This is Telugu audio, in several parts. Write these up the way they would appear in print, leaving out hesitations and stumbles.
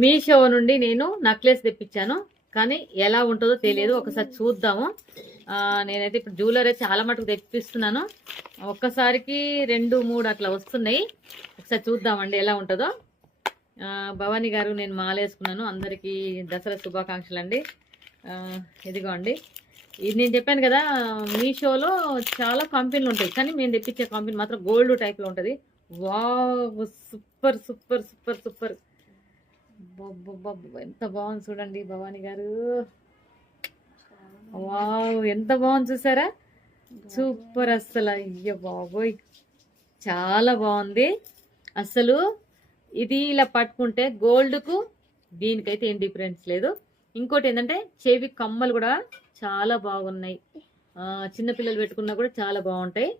మీషో నుండి నేను నెక్లెస్ తెప్పించాను, కానీ ఎలా ఉంటుందో తెలియదు. ఒకసారి చూద్దాము. నేనైతే ఇప్పుడు జ్యువెలరీ చాలా మటుకు తెప్పిస్తున్నాను. ఒక్కసారికి 2, 3 అట్లా వస్తున్నాయి. ఒకసారి చూద్దామండి ఎలా ఉంటుందో. భవానీ గారు, నేను మాలేసుకున్నాను. అందరికీ దసరా శుభాకాంక్షలు అండి. ఇదిగో అండి, ఇది నేను చెప్పాను కదా, మీషోలో చాలా కంపెనీలు ఉంటాయి, కానీ మేము తెప్పించే కంపెనీ మాత్రం గోల్డ్ టైప్లో ఉంటుంది. Wow, super super super super. ఎంత బాగుంది చూడండి భవానీ గారు. వావ్, ఎంత బాగుంది చూసారా, సూపర్. అస్సలు అయ్యో బాబోయ్, చాలా బాగుంది అసలు. ఇది ఇలా పట్టుకుంటే గోల్డ్కు దీనికైతే ఏం డిఫరెన్స్ లేదు. ఇంకోటి ఏంటంటే చెవి కమ్మలు కూడా చాలా బాగున్నాయి. చిన్నపిల్లలు పెట్టుకున్నా కూడా చాలా బాగుంటాయి.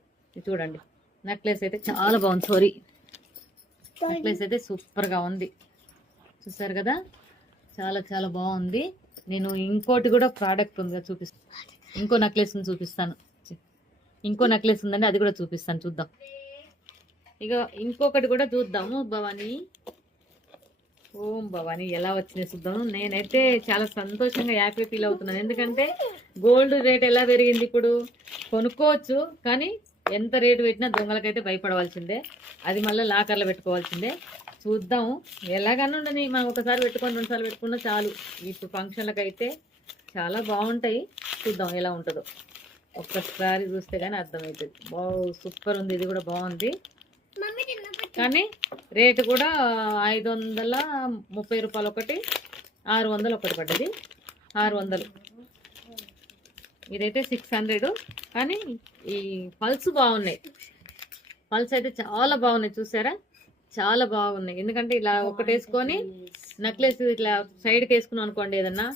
చూడండి, నెక్లెస్ అయితే చాలా బాగుంది. సారీ, నెక్లెస్ అయితే సూపర్గా ఉంది. చూసారు కదా, చాలా చాలా బాగుంది. నేను ఇంకోటి కూడా ప్రోడక్ట్ ఉంది చూపిస్తాను. ఇంకో నెక్లెస్ చూపిస్తాను. ఇంకో నెక్లెస్ ఉందండి, అది కూడా చూపిస్తాను. చూద్దాం. ఇక ఇంకొకటి కూడా చూద్దాము. భవానీ, ఓం భవానీ ఎలా వచ్చినాయి చూద్దాము. నేనైతే చాలా సంతోషంగా హ్యాపీ ఫీల్ అవుతున్నాను. ఎందుకంటే గోల్డ్ రేట్ ఎలా పెరిగింది. ఇప్పుడు కొనుక్కోవచ్చు, కానీ ఎంత రేటు పెట్టినా దొంగలకైతే భయపడవలసిందే. అది మళ్ళీ లాకర్లో పెట్టుకోవాల్సిందే. చూద్దాము. ఎలాగన్నా ఉండని, మనం ఒకసారి పెట్టుకొని 2 సార్లు పెట్టుకున్నా చాలు. ఇప్పుడు ఫంక్షన్లకు అయితే చాలా బాగుంటాయి. చూద్దాం ఎలా ఉంటుందో. ఒక్కసారి చూస్తే కానీ అర్థమవుతుంది. సూపర్ ఉంది. ఇది కూడా బాగుంది, కానీ రేటు కూడా 530 రూపాయలు ఒకటి, 600 ఒకటి పడ్డది. 600. ఇదైతే 600. కానీ ఈ పల్స్ బాగున్నాయి. పల్స్ అయితే చాలా బాగున్నాయి. చూసారా, చాలా బాగున్నాయి. ఎందుకంటే ఇలా ఒకటి వేసుకొని నెక్లెస్ ఇట్లా సైడ్కి వేసుకున్నాం అనుకోండి, ఏదన్నా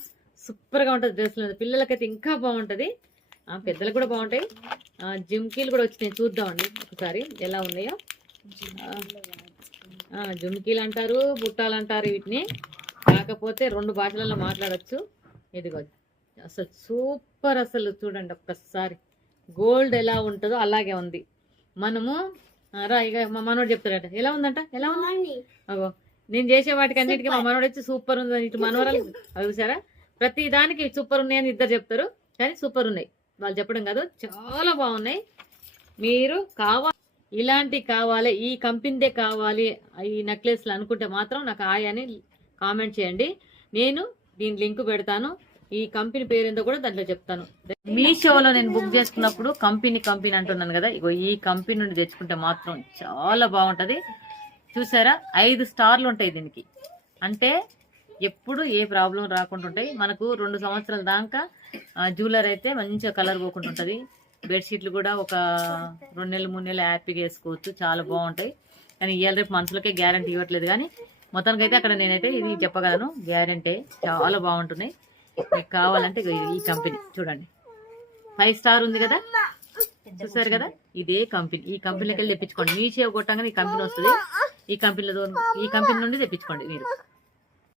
సూపర్గా ఉంటుంది. డ్రెస్లో పిల్లలకైతే ఇంకా బాగుంటుంది, పెద్దలకు కూడా బాగుంటాయి. జుమ్కీలు కూడా వచ్చినాయి, చూద్దామండి ఒకసారి ఎలా ఉన్నాయో. జుమ్కీలు అంటారు, బుట్టాలు అంటారు వీటిని. కాకపోతే 2 భాషలలో మాట్లాడచ్చు. ఇదిగో అసలు సూపర్. అసలు చూడండి ఒక్కసారి, గోల్డ్ ఎలా ఉంటుందో అలాగే ఉంది. మనము రా, ఇక మా మనోడు చెప్తాడట ఎలా ఉందంట, ఎలా ఉందండి. అగో, నేను చేసే వాటికి అన్నిటికీ మా మనోడు వచ్చి సూపర్ ఉందని, ఇటు మనవరాలు చూసారా, ప్రతి దానికి సూపర్ ఉన్నాయని ఇద్దరు చెప్తారు, కానీ సూపర్ ఉన్నాయి వాళ్ళు చెప్పడం కాదు, చాలా బాగున్నాయి. మీరు ఇలాంటి కావాలి, ఈ కంపెనీదే కావాలి ఈ నెక్లెస్లు అనుకుంటే మాత్రం నాకు అని కామెంట్ చేయండి. నేను దీని లింక్ పెడతాను. ఈ కంపెనీ పేరేందో కూడా దాంట్లో చెప్తాను. మీషోలో నేను బుక్ చేసుకున్నప్పుడు కంపెనీ అంటున్నాను కదా, ఇగో ఈ కంపెనీ నుండి తెచ్చుకుంటే మాత్రం చాలా బాగుంటది. చూసారా, 5 స్టార్లు ఉంటాయి దీనికి. అంటే ఎప్పుడు ఏ ప్రాబ్లం రాకుండా ఉంటాయి. మనకు 2 సంవత్సరాల దాకా జ్యువెలరీ అయితే మంచిగా కలర్ పోకుండా ఉంటుంది. బెడ్షీట్లు కూడా ఒక 2 నెలలు 3 నెలలు హ్యాపీగా వేసుకోవచ్చు. చాలా బాగుంటాయి. కానీ ఇవాళ రేపు మనుషులకే గ్యారంటీ ఇవ్వట్లేదు, కానీ మొత్తానికి అయితే అక్కడ నేనైతే ఇది చెప్పగలను, గ్యారంటీ. చాలా బాగుంటున్నాయి. మీకు కావాలంటే ఈ కంపెనీ చూడండి, 5 స్టార్ ఉంది కదా, చూసారు కదా, ఇదే కంపెనీ. ఈ కంపెనీకి వెళ్ళి తెప్పించుకోండి. మీషో కొట్టంగానే ఈ కంపెనీ వస్తుంది. ఈ కంపెనీ నుండి తెప్పించుకోండి మీరు.